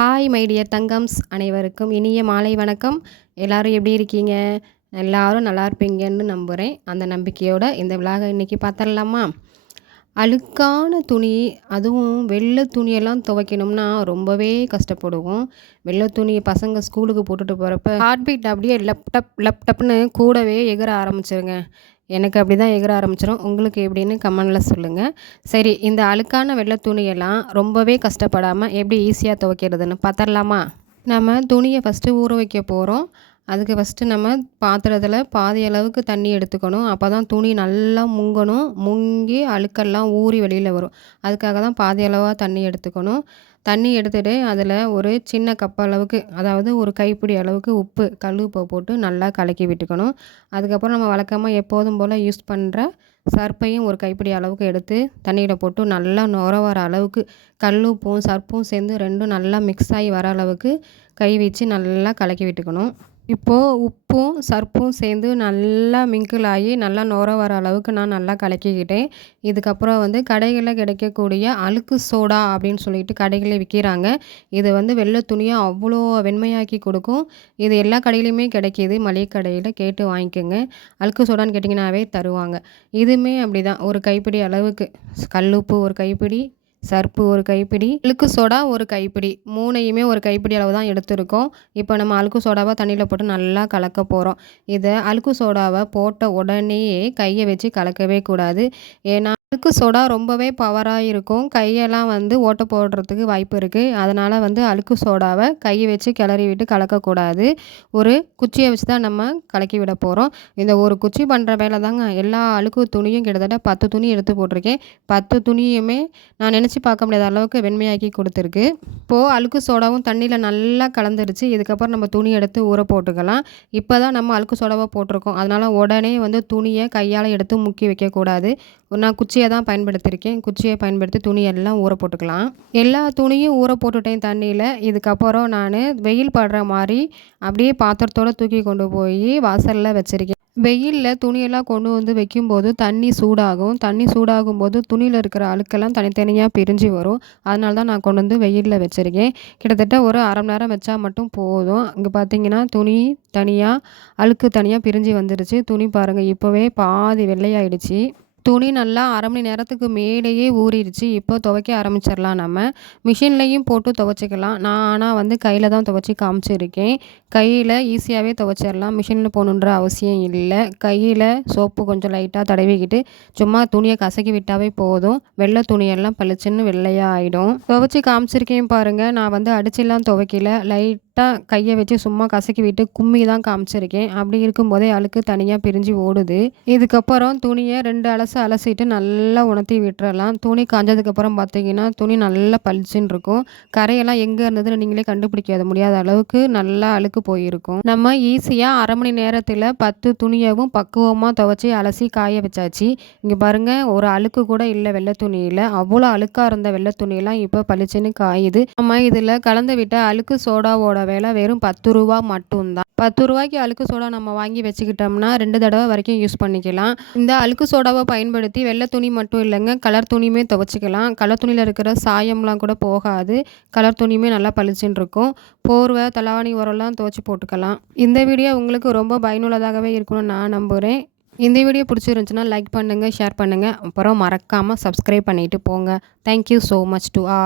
Hi my dear தங்கம்ஸ் அனைவருக்கும் இனிய மாலை வணக்கம். எல்லாரும் எப்படி இருக்கீங்க? எல்லாரும் நல்லா இருப்பீங்கன்னு நம்புகிறேன். அந்த நம்பிக்கையோட இந்த விலாக இன்றைக்கி பார்த்துடலாமா? அழுக்கான துணி, அதுவும் வெள்ளை துணியெல்லாம் துவைக்கணும்னா ரொம்பவே கஷ்டப்படுவோம். வெள்ளை துணி பசங்க ஸ்கூலுக்கு போட்டுட்டு போகிறப்ப ஹார்ட் பீட் அப்படியே லப்டப்னு கூடவே எகிற ஆரம்பிச்சிருங்க. எனக்கு அப்படி தான் எகிற ஆரம்பிச்சிடும். உங்களுக்கு எப்படின்னு கமெண்டில் சொல்லுங்கள். சரி, இந்த அழுக்கான வெள்ளை துணியெல்லாம் ரொம்பவே கஷ்டப்படாமல் எப்படி ஈஸியாக துவைக்கிறதுன்னு பார்த்துடலாமா? நம்ம துணியை ஃபஸ்ட்டு ஊற வைக்க போகிறோம். அதுக்கு ஃபஸ்ட்டு நம்ம பாத்திரத்தில் பாதி அளவுக்கு தண்ணி எடுத்துக்கணும். அப்போ தான் துணி நல்லா முங்கணும். முங்கி அழுக்கெல்லாம் ஊறி வெளியில் வரும். அதுக்காக தான் பாதி அளவாக தண்ணி எடுத்துக்கணும். தண்ணி எடுத்துகிட்டு அதில் ஒரு சின்ன கப் அளவுக்கு, அதாவது ஒரு கைப்பிடி அளவுக்கு உப்பு, கல் உப்பை போட்டு நல்லா கலக்கி விட்டுக்கணும். அதுக்கப்புறம் நம்ம வழக்கமாக எப்போதும் போல் யூஸ் பண்ணுற சர்ப்பையும் ஒரு கைப்பிடி அளவுக்கு எடுத்து தண்ணியில் போட்டு நல்லா நுர வர அளவுக்கு, கல் உப்பும் சர்ப்பும் சேர்ந்து ரெண்டும் நல்லா மிக்ஸ் ஆகி வர அளவுக்கு கை வச்சு நல்லா கலக்கி விட்டுக்கணும். இப்போது உப்பும் சர்ப்பும் சேர்ந்து நல்லா மிங்கிள் ஆகி நல்லா நுர வர அளவுக்கு நான் நல்லா கலக்கிக்கிட்டேன். இதுக்கப்புறம் கடைகளில் கிடைக்கக்கூடிய அழுக்கு சோடா அப்படின்னு சொல்லிட்டு கடைகளில் விற்கிறாங்க. இது வெள்ளை துணியை அவ்வளோ வெண்மையாக்கி கொடுக்கும். இது எல்லா கடையிலையுமே கிடைக்கிது. மளிகை கடையில் கேட்டு வாங்கிக்கோங்க. அழுக்கு சோடான்னு கேட்டிங்கன்னாவே தருவாங்க. இதுவுமே அப்படி தான், ஒரு கைப்பிடி அளவுக்கு கல்லுப்பு ஒரு கைப்பிடி, சர்ப்பு ஒரு கைப்பிடி, அழுக்கு சோடா ஒரு கைப்பிடி, மூணையுமே ஒரு கைப்பிடி அளவு தான் எடுத்துருக்கோம். இப்போ நம்ம அழுக்கு சோடாவை தண்ணியில் போட்டு நல்லா கலக்க போகிறோம். இதை அழுக்கு சோடாவை போட்ட உடனேயே கையை வச்சு கலக்கவே கூடாது. ஏன்னா அழுக்கு சோடா ரொம்பவே பவராக இருக்கும். கையெல்லாம் ஓட்டை போடுறதுக்கு வாய்ப்பு இருக்குது. அதனால் அழுக்கு சோடாவை கையை வச்சு கிளறி விட்டு கலக்கக்கூடாது. ஒரு குச்சியை வச்சு தான் நம்ம கலக்கி விட போகிறோம். இந்த ஒரு குச்சி பண்ணுற வேலை தாங்க. எல்லா அழுக்கு துணியும் கிட்டத்தட்ட 10 துணி எடுத்து போட்டிருக்கேன். 10 துணியுமே நான் நினச்சி பார்க்க முடியாத அளவுக்கு வெண்மையாக்கி கொடுத்துருக்கு. இப்போது அழுக்கு சோடாவும் தண்ணியில் நல்லா கலந்துருச்சு. இதுக்கப்புறம் நம்ம துணி எடுத்து ஊற போட்டுக்கலாம். இப்போ தான் நம்ம அழுக்கு சோடாவை போட்டிருக்கோம். அதனால் உடனே துணியை கையால் எடுத்து முக்கி வைக்கக்கூடாது. நான் குச்சியை தான் பயன்படுத்தியிருக்கேன். குச்சியை பயன்படுத்தி துணியெல்லாம் ஊற போட்டுக்கலாம். எல்லா துணியும் ஊற போட்டுட்டேன் தண்ணியில். இதுக்கப்புறம் நான் வெயில் படுற மாதிரி அப்படியே பாத்திரத்தோடு தூக்கி கொண்டு போய் வாசலில் வச்சுருக்கேன். வெயிலில் துணியெல்லாம் கொண்டு வைக்கும்போது தண்ணி சூடாகும். தண்ணி சூடாகும்போது துணியில் இருக்கிற அழுக்கெல்லாம் தனித்தனியாக பிரிஞ்சு வரும். அதனால தான் நான் கொண்டு வெயிலில் வச்சுருக்கேன். கிட்டத்தட்ட ஒரு அரை மணி நேரம் வச்சா மட்டும் போதும். இங்கே பார்த்தீங்கன்னா துணி தனியாக, அழுக்கு தனியாக பிரிஞ்சு வந்துருச்சு. துணி பாருங்கள், இப்போவே பாதி வெள்ளையாயிடுச்சு. துணி நல்லா அரை மணி நேரத்துக்கு மேலேயே ஊறிடுச்சு. இப்போ துவைக்க ஆரம்பிச்சிடலாம். நம்ம மிஷின்லேயும் போட்டு துவைச்சிக்கலாம். நான் ஆனால் கையில் தான் துவைச்சி காமிச்சிருக்கேன். கையில் ஈஸியாகவே துவைச்சிடலாம். மிஷினில் போகணுன்ற அவசியம் இல்லை. கையில் சோப்பு கொஞ்சம் லைட்டாக தடவிக்கிட்டு சும்மா துணியை கசக்கி விட்டாவே போதும். வெள்ளை துணியெல்லாம் பளிச்சுன்னு வெள்ளையாக ஆகிடும். துவைச்சி காமிச்சிருக்கேன் பாருங்கள். நான் அடிச்செல்லாம் துவைக்கல. லைட்டாக கையை வச்சு சும்மா கசக்கி விட்டு கும்மி தான் காமிச்சிருக்கேன். அப்படி இருக்கும்போதே அழுக்கு தனியாக பிரிஞ்சு ஓடுது. இதுக்கப்புறம் துணியை 2 அலசிட்டு நல்லா உணர்த்தி விட்டுறலாம். துணி காஞ்சதுக்கப்புறம் பார்த்தீங்கன்னா துணி நல்லா பளிச்சுன்னு இருக்கும். கரையெல்லாம் எங்கே இருந்ததுன்னு நீங்களே கண்டுபிடிக்க முடியாத அளவுக்கு நல்லா அழுக்கு போயிருக்கும். நம்ம ஈஸியாக அரை மணி நேரத்தில் 10 துணியவும் பக்குவமாக துவைச்சி அலசி காய வச்சாச்சு. இங்கே பாருங்கள், ஒரு அழுக்கு கூட இல்லை வெள்ளை துணியில். அவ்வளோ அழுக்காக இருந்த வெள்ளை துணியெல்லாம் இப்போ பளிச்சுன்னு காயுது. நம்ம இதில் கலந்து விட்ட அழுக்கு சோடாவோட விலை வெறும் 10 ரூபா மட்டும்தான். 10 ரூபாய்க்கு அழுக்கு சோடா நம்ம வாங்கி வச்சுக்கிட்டோம்னா 2 தடவை வரைக்கும் யூஸ் பண்ணிக்கலாம். இந்த அழுக்கு சோடாவை பயன்படுத்தி வெள்ளை துணி மட்டும் இல்லைங்க, கலர் துணியுமே துவைச்சிக்கலாம். கலர் துணியில் இருக்கிற சாயம்லாம் கூட போகாது. கலர் துணியுமே நல்லா பளிச்சுன்னு இருக்கும். போர்வை, தலவாணி உரம்லாம் துவைச்சி போட்டுக்கலாம். இந்த வீடியோ உங்களுக்கு ரொம்ப பயனுள்ளதாகவே இருக்கும்னு நான் நம்புகிறேன். இந்த வீடியோ பிடிச்சிருந்துச்சுன்னா லைக் பண்ணுங்கள், ஷேர் பண்ணுங்கள். அப்புறம் மறக்காமல் சப்ஸ்கிரைப் பண்ணிவிட்டு போங்க. Thank you so much to all.